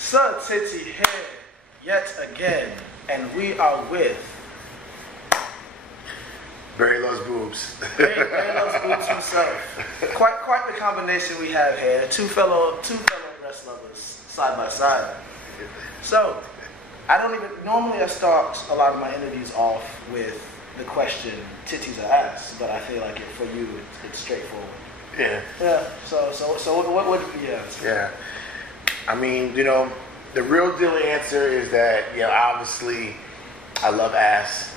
Sir Tiddy here yet again, and we are with Barry Loves Boobs. Barry Loves Boobs himself. Quite the combination we have here. Two fellow breast lovers side by side. So normally I start a lot of my interviews off with the question titties or ass, but I feel like for you it's straightforward. Yeah. Yeah. So what would be your answer? Yeah. I mean, the real deal answer is that, obviously I love ass.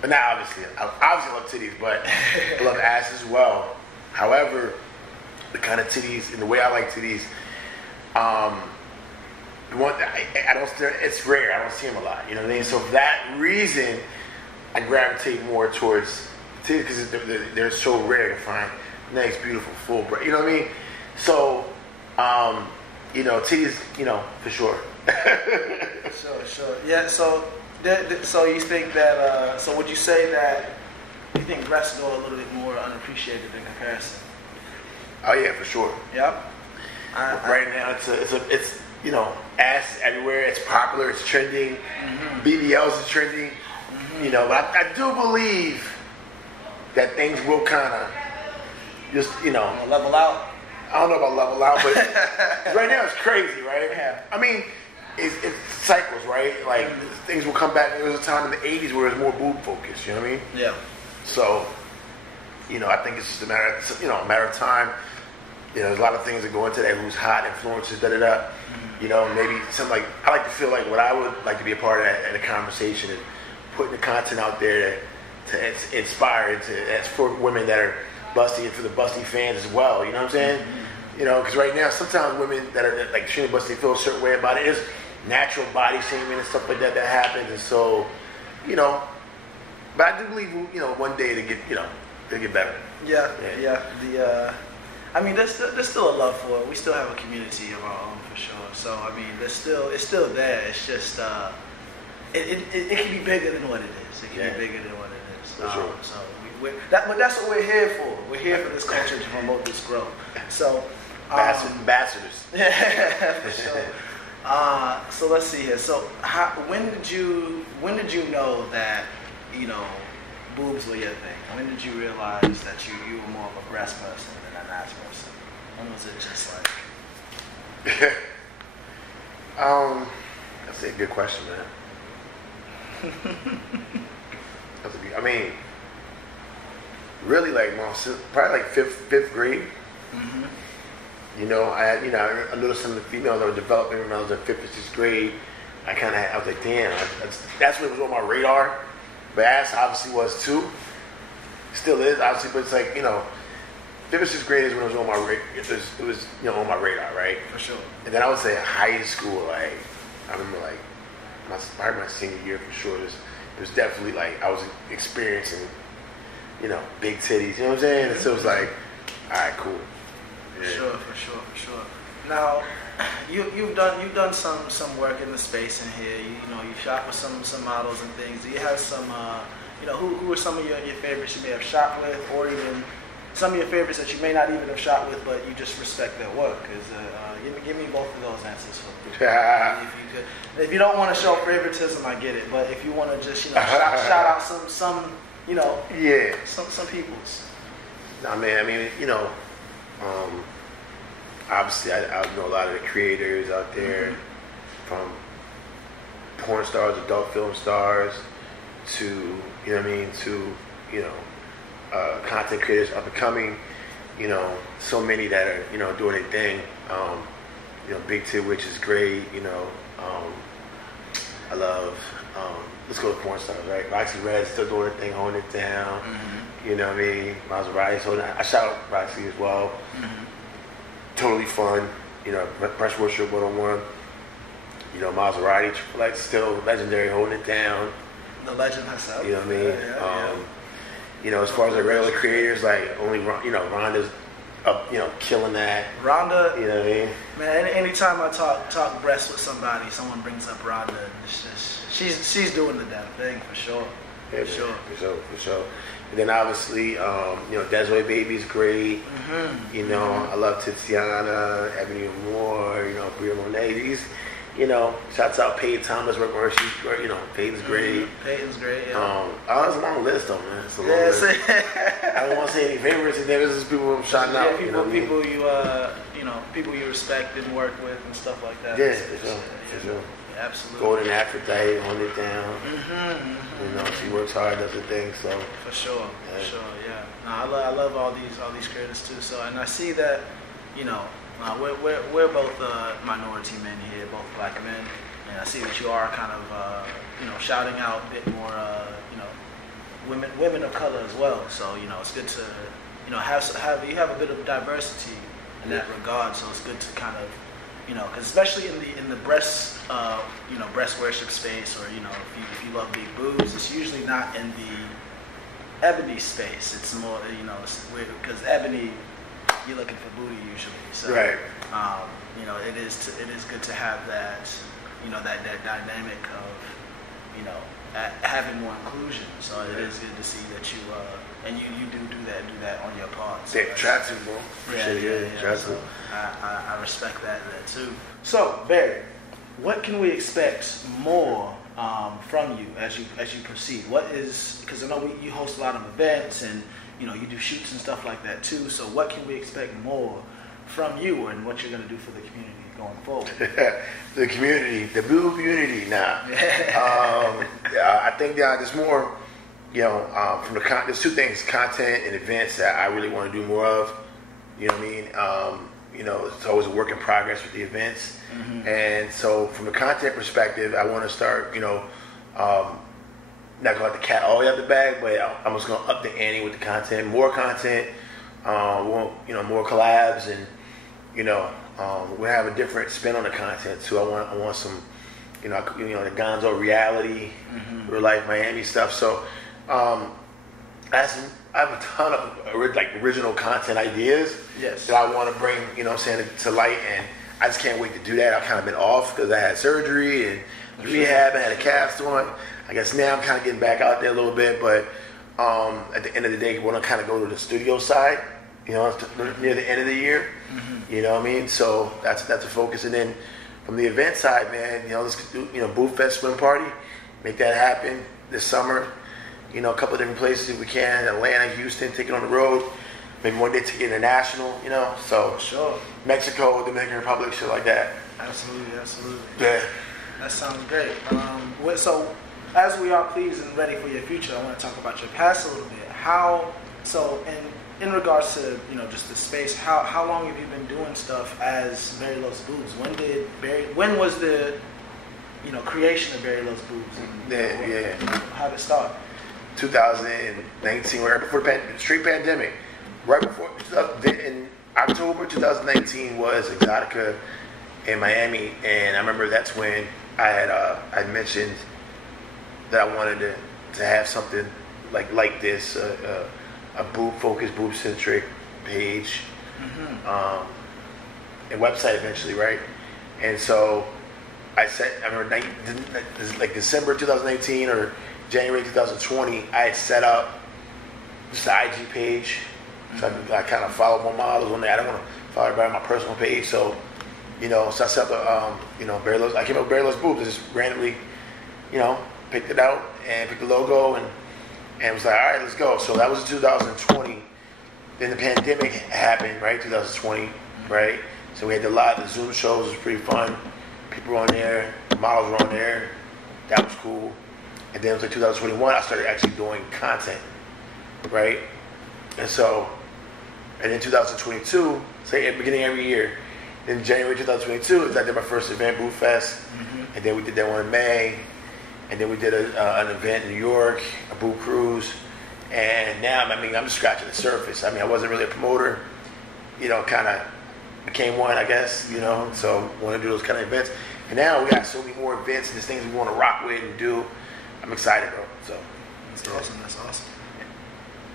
But not obviously. I obviously love titties, but I love ass as well. However, the kind of titties and the way I like titties, the one that I don't. It's rare. I don't see them a lot. You know what I mean? So for that reason, I gravitate more towards titties because they're so rare to find. Nice, beautiful, full breast. You know what I mean? So, titties, for sure. Sure. Yeah. So you think that? So would you say that you think breasts go a little bit more unappreciated in comparison? Oh yeah, for sure. Yep. Right now, it's ass everywhere. It's popular. It's trending. Mm-hmm. BBLs is trending. Mm-hmm. But I do believe that things will kind of just level out. I don't know about level out, but right now it's crazy, right? Yeah. I mean, it's cycles, right? Like things will come back. There was a time in the '80s where it was more boob focused. You know what I mean? Yeah. So, I think it's just a matter of time. There's a lot of things that go into that. Who's hot, influences, da da da. Mm-hmm. Maybe something like I like to feel like what I would like to be a part of that conversation and putting the content out there to inspire and that's for women that are busty and for the busty fans as well. You know what I'm saying? Mm-hmm. Because right now sometimes women that are like extremely busty feel a certain way about it. There's natural body shaming and stuff like that happens, and so but I do believe one day to get better. Yeah. I mean, there's still a love for it. We still have a community of our own for sure. So I mean, it's still there. It's just it can be bigger than what it is. It can be bigger than what it is. For sure. So but that's what we're here for. We're here for this culture to promote this growth. So ambassadors. Yeah, for sure. So let's see here. So when did you know that boobs were your thing? When did you realize that you were more of a breast person than an ass person? When was it just like? That's a good question, man. I mean, really, like, probably like fifth grade. Mm-hmm. I noticed some of the females that were developing when I was in 5th or 6th grade. I was like, damn, that's what was on my radar. But ass obviously was too. Still is, obviously, but it's like, 5th or 6th grade is when it was on my radar. It was on my radar, right? For sure. And then I would say high school, like, I remember like, probably my senior year for sure. It was definitely like, I was experiencing, big titties, you know what I'm saying? And so it was like, all right, cool. Yeah. For sure. Now, you've done some work in the space in here. You shot with some models and things. Do you have some who are some of your favorites you may have shot with, or even some of your favorites that you may not even have shot with, but you just respect their work? Give me both of those answers for me. If you could. If you don't want to show favoritism, I get it. But if you want to just shout out some some people's. I mean, obviously I know a lot of the creators out there, from porn stars, adult film stars, to content creators up and coming. So many that are doing their thing. Big Tit, which is great. I love. Let's go to porn stars, right? Roxy Red's still doing her thing, holding it down. Mm-hmm. You know what I mean? Maserati's holding it. I shout out Roxy as well. Mm-hmm. Totally fun. Breast Worship 101. Maserati, Triple X, still legendary, holding it down. The legend herself. You know what I mean? As far as the regular creators, like only Rhonda's up, killing that. Rhonda, you know what I mean? Man, anytime I talk breasts with somebody, someone brings up Rhonda, and it's just she's doing the damn thing for sure. Yeah, for sure. And then obviously, Desiree Baby's great. Mm-hmm. I love Tiziana, Ebony Moore, Bria Monet. shouts out Peyton Thomas, where she's, Peyton's great. Peyton's great. Yeah. It's a long list though, man. It's a long list. I don't want to say any favorites, and there's just people I'm shouting out. People you respect and work with and stuff like that. Yeah, for sure. Absolutely. Golden Aphrodite, Hold It Down. She works hard, does her thing. So for sure, yeah. No, I love all these creators too. So, and I see that, we're both minority men here, both black men, and I see that you are kind of, shouting out a bit more, women of color as well. So, it's good to, have a bit of diversity in that regard. So it's good to kind of, because especially in the breast worship space, or if you love big boobs, it's usually not in the ebony space. It's more, it's weird because ebony, you're looking for booty usually. So, right. It is good to have that, that dynamic of, having more inclusion. So it is good to see that you and you do that on your part. So try to, bro. Yeah. So I respect that too. So Barry, what can we expect more from you as you proceed? What is, because I know you host a lot of events and you do shoots and stuff like that too. So what can we expect more from you and what you're going to do for the community going forward? The community, the blue community now. I think there's more, from there's two things, content and events that I really want to do more of. You know what I mean? It's always a work in progress with the events. Mm-hmm. And so from the content perspective, I want to start, not going to let the cat all the way out the bag, but I'm just going to up the ante with the content, more content, more collabs, and, we'll have a different spin on the content too. I want some, the Gonzo reality, real life Miami stuff. So I have a ton of original content ideas that I want to bring, to light, and I just can't wait to do that. I've kind of been off because I had surgery and rehab and had a cast on. I guess now I'm kind of getting back out there a little bit, but at the end of the day, I want to kind of go to the studio side, near the end of the year. You know what I mean? So that's a focus. And then from the event side, man, let's do, Booth Fest swim party, make that happen this summer. A couple of different places if we can, Atlanta, Houston, take it on the road. Maybe one day take it international, so sure. Mexico, Dominican Republic, shit like that. Absolutely. Yeah. That sounds great. So as we are pleased and ready for your future, I want to talk about your past a little bit. In regards to, just the space, how long have you been doing stuff as Barry Loves Boobs? When was the, creation of Barry Loves Boobs? How did it start? 2019, right before the street pandemic. Right before, in October 2019 was Exotica in Miami, and I remember that's when I mentioned that I wanted to have something like this, a boob-focused, boob-centric page, and website eventually, right? And so I remember December 2018 or January 2020, I had set up just an IG page. So I kind of followed more models on there. I didn't want to follow everybody on my personal page. So, so I set up Barry Loves. I came up with Barry Loves Boobs. I just randomly, picked it out and picked the logo and was like, all right, let's go. So that was 2020. Then the pandemic happened, right? 2020, right? So we had the Zoom shows. It was pretty fun. People were on there. Models were on there. That was cool. And then it was 2021, I started actually doing content, right? And then 2022, say at the beginning of every year, in January 2022, I did my first event, Booth Fest, and then we did that one in May, and then we did an event in New York, a Boob Cruise, and now, I'm just scratching the surface. I wasn't really a promoter, kind of became one, I guess, so want to do those kind of events. And now we got so many more events and there's things we want to rock with and do. I'm excited, bro. So that's awesome.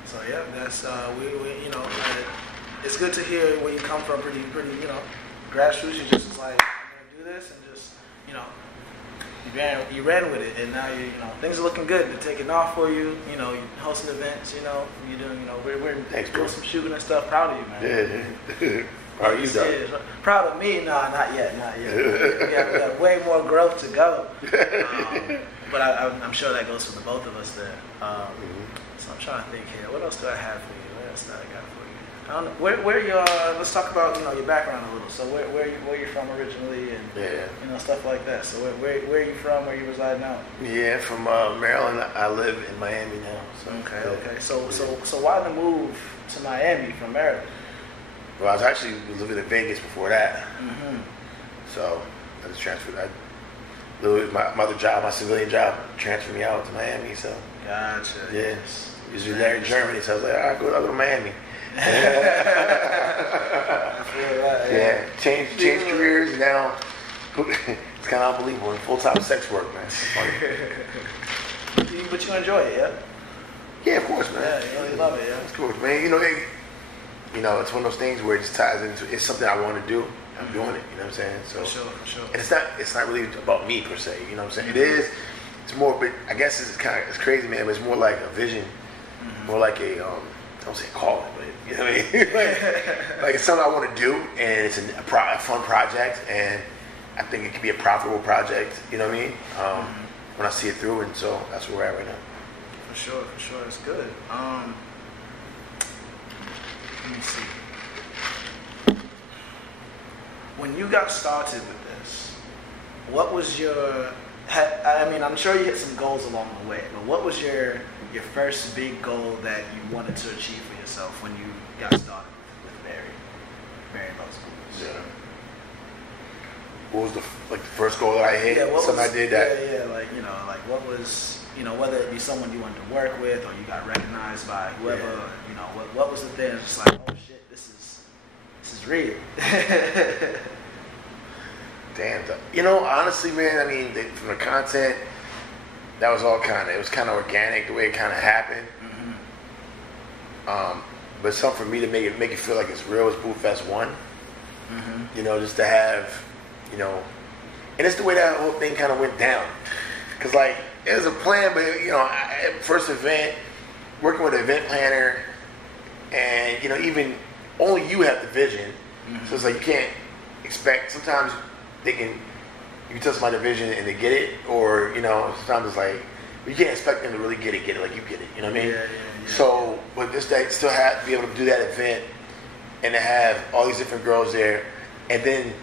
So yeah, that's it's good to hear where you come from. Pretty, grassroots. You just like, I'm gonna do this, and just you ran with it, and now things are looking good. They're taking off for you. You're hosting events. You're doing. We're doing some shooting and stuff. Proud of you, man. Yeah. Proud of you, though. Proud of me? No, not yet. We got way more growth to go. But I'm sure that goes for the both of us there. So I'm trying to think here. What else do I have for you? What else do I got for you? I don't know. Where you? Let's talk about your background a little. So where you from originally, and stuff like that. So where are you from? Where you reside now? Yeah, from Maryland. I live in Miami now. So, okay. So why the move to Miami from Maryland? Well, I was actually living in Vegas before that. So I just transferred. My other job, my civilian job, transferred me out to Miami. So gotcha. Yes. Usually there in Germany, so I was like, I'll go to Miami. I feel that. Yeah. Change careers, and now it's kind of unbelievable. And full-time sex work, man. It's funny. But you enjoy it, yeah? Yeah, of course, man. Yeah, you really love it, yeah. Of course, man. It's one of those things where it just ties into. It's something I want to do. I'm doing it. You know what I'm saying? So For sure. And it's not really about me per se. You know what I'm saying? It is. It's more, but I guess it's crazy, man. But it's more like a vision, more like a I don't say calling, but you know what I mean? like it's something I want to do, and it's a fun project, and I think it can be a profitable project. You know what I mean? When I see it through, and so that's where we're at right now. For sure, it's good. Let me see. When you got started with this, what was your? I mean, I'm sure you hit some goals along the way, but what was your first big goal that you wanted to achieve for yourself when you got started with Barry Loves Boobs? Yeah. What was the first goal that I hit? Yeah, something I did that. Like what was whether it be someone you wanted to work with or you got recognized by whoever. Yeah. What was the thing? It's just like, oh shit, this is real. Damn. Honestly, man, I mean, from the content, that was all it was kind of organic the way it kind of happened. But something for me to make it feel like it's real is Boo Fest 1. Just to have, and it's the way that whole thing kind of went down. Because, it was a plan, but, first event, working with an event planner, and, even only you have the vision. So it's like you can't expect, sometimes you can tell somebody the vision and they get it, or sometimes it's like you can't expect them to really get it like you get it. You know what I mean? Yeah. So, but this day still have to be able to do that event and to have all these different girls there, and then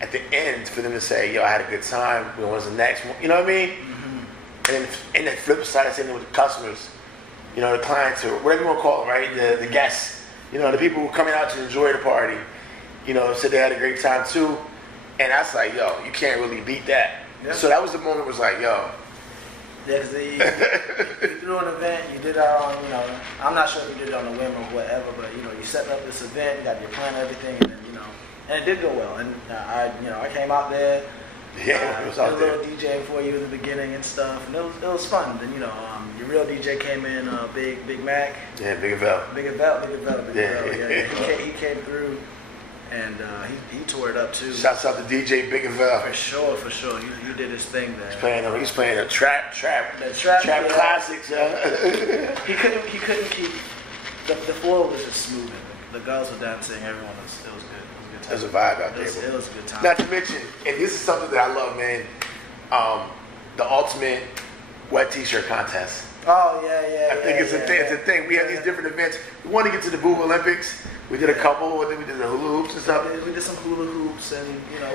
at the end for them to say, "Yo, I had a good time. When's the next one?" You know what I mean? And then in the flip side, I say with the customers, the clients or whatever you want to call them, right? The guests, the people who are coming out to enjoy the party, said they had a great time too. And I was like, yo, you can't really beat that. Yeah. So that was the moment. Was like, yo. Yeah, because you threw an event. You did it on, I'm not sure if you did it on a whim or whatever, but you set up this event, you got your plan, everything, and then and it did go well. And I came out there. Yeah, it was out there. Did a little DJing for you in the beginning and stuff, and it was fun. Then your real DJ came in, Big Mac. Yeah, Big Vel. Yeah. He came through. And he tore it up too. Shouts out to DJ Big Vel. For sure. He did his thing there. He's playing a trap classics. He couldn't keep the floor was just smooth. The girls were dancing. Everyone was. It was good. It was a good time. There's a vibe out there. It was a good time. Not to mention, and this is something that I love, man. The ultimate wet T-shirt contest. Oh yeah. I think it's a thing. It's a thing. We have these different events. We want to get to the Boob Olympics. We did a couple. I think we did the hula hoops and stuff. We did some hula hoops, and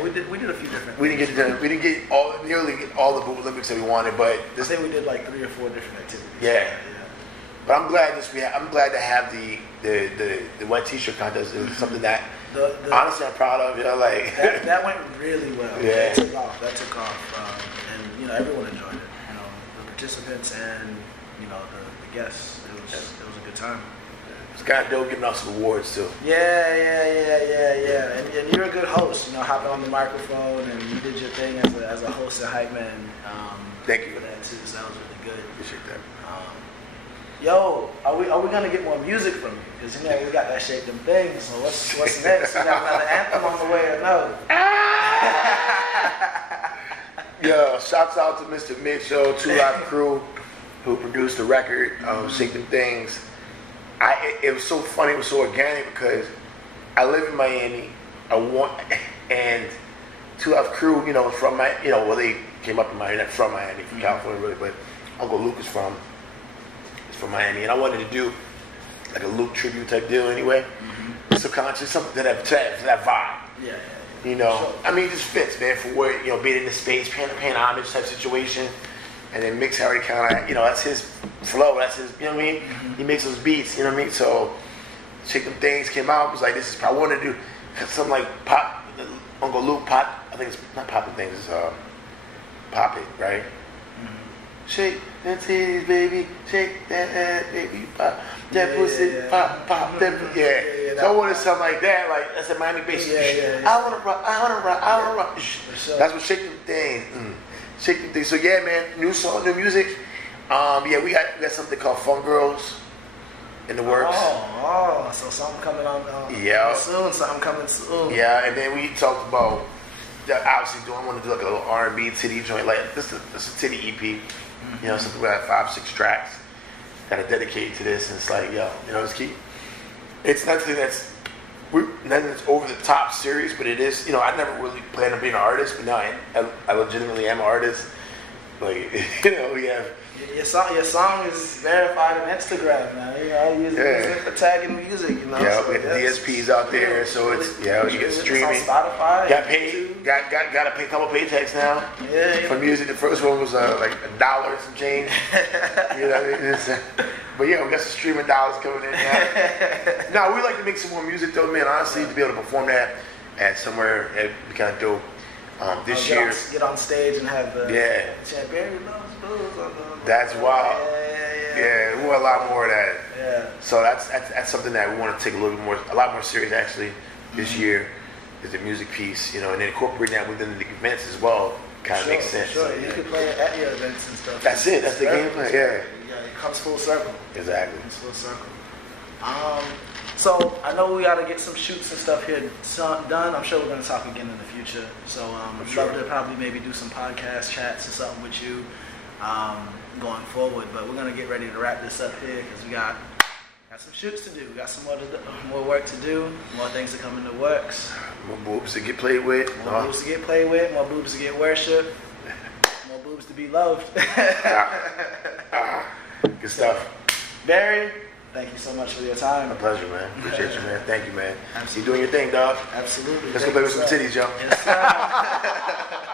we did a few different. We didn't get nearly all the Boob Olympics that we wanted, but I think we did like 3 or 4 different activities. Yeah. But I'm glad I'm glad to have the wet T-shirt contest. It's something that honestly I'm proud of. That went really well. Yeah. That took off, and everyone enjoyed it. The participants and the guests. It was a good time. It's kind of dope giving out some awards too. Yeah. And you're a good host. Hopping on the microphone, and you did your thing as a host and hype man. Thank you for that too. So that was really good. Appreciate that. Yo, are we gonna get more music from you? Because we got that Shake Them Things. So what's next? You got another anthem on the way or no? Yo, shouts out to Mr. Mitchell, Two Live Crew, who produced the record, Shake Them Things. It was so funny, it was so organic because I live in Miami. And Two Live Crew, you know, from my, you know, well, they came up in Miami, not from Miami, from California, really, but Uncle Luke is from Miami, and I wanted to do like a Luke tribute type deal anyway. Subconscious, something to that vibe. Yeah. You know, Sure. I mean, it just fits, man, for where, you know, being in the space, paying homage type situation. And then Mix already kind of, you know, that's his flow, that's his, you know what I mean? He makes those beats, you know what I mean? So, Shake Them Things came out, was like, this is, I wanted to do something like Pop, Uncle Luke Pop, I think it's not Pop Them Things, it's Pop It, right? Shake that titties, baby, shake that ass, baby, pop that pussy, pop, that, So I wanted something like that, like, that's a Miami bass. I wanna rock. That's what Shake Them Things. Shake Them Things. So yeah, man, new song, new music. Yeah, we got something called Fun Girls in the works. So something coming on soon, something coming soon. Yeah, and then we talked about obviously I want to do like a little R&B Tiddy joint, like this is a Tiddy EP. You know, something like 5-6 tracks. Got to dedicate to this, and it's like, yo, you know, just keep. It's nothing that's over the top serious, but it is. You know, I never really planned on being an artist, but now I legitimately am an artist. Like, you know, we have. Your song is verified on Instagram, man. You know, use it for tagging music. You know, yeah, we have DSPs out there, so it's you get streaming. It's on Spotify. Got paid. Got to pay a couple paychecks now. For music. The first one was like $1 and some change. You know what I mean? But yeah, we got some streaming dollars coming in now. Now we like to make some more music though, man. Honestly, to be able to perform that at somewhere, it'd be kind of dope. This year, get on stage and have the chant Barry Loves Boobs. That's wild. Yeah, we want a lot more of that. Yeah. So that's something that we want to take a lot more serious actually this year. Is the music piece, you know, and then incorporating that within the events as well kind of makes sense. Sure, you can play it at your events and stuff. That's it. That's the game plan. Yeah. It comes full circle. Exactly. It's full circle. So I know we got to get some shoots and stuff here done. I'm sure we're going to talk again in the future. So I'd love to probably maybe do some podcast chats or something with you going forward. But we're going to get ready to wrap this up here because we got some shoots to do. We got some more work to do. More things to come in the works. More boobs to get played with. More boobs to get played with. More boobs to get worshipped. More boobs to be loved. Good stuff. Barry, thank you so much for your time. My pleasure, man. Appreciate you, man. Thank you, man. Absolutely. You're doing your thing, dog. Absolutely. Let's go play with some titties, yo. Yes, sir.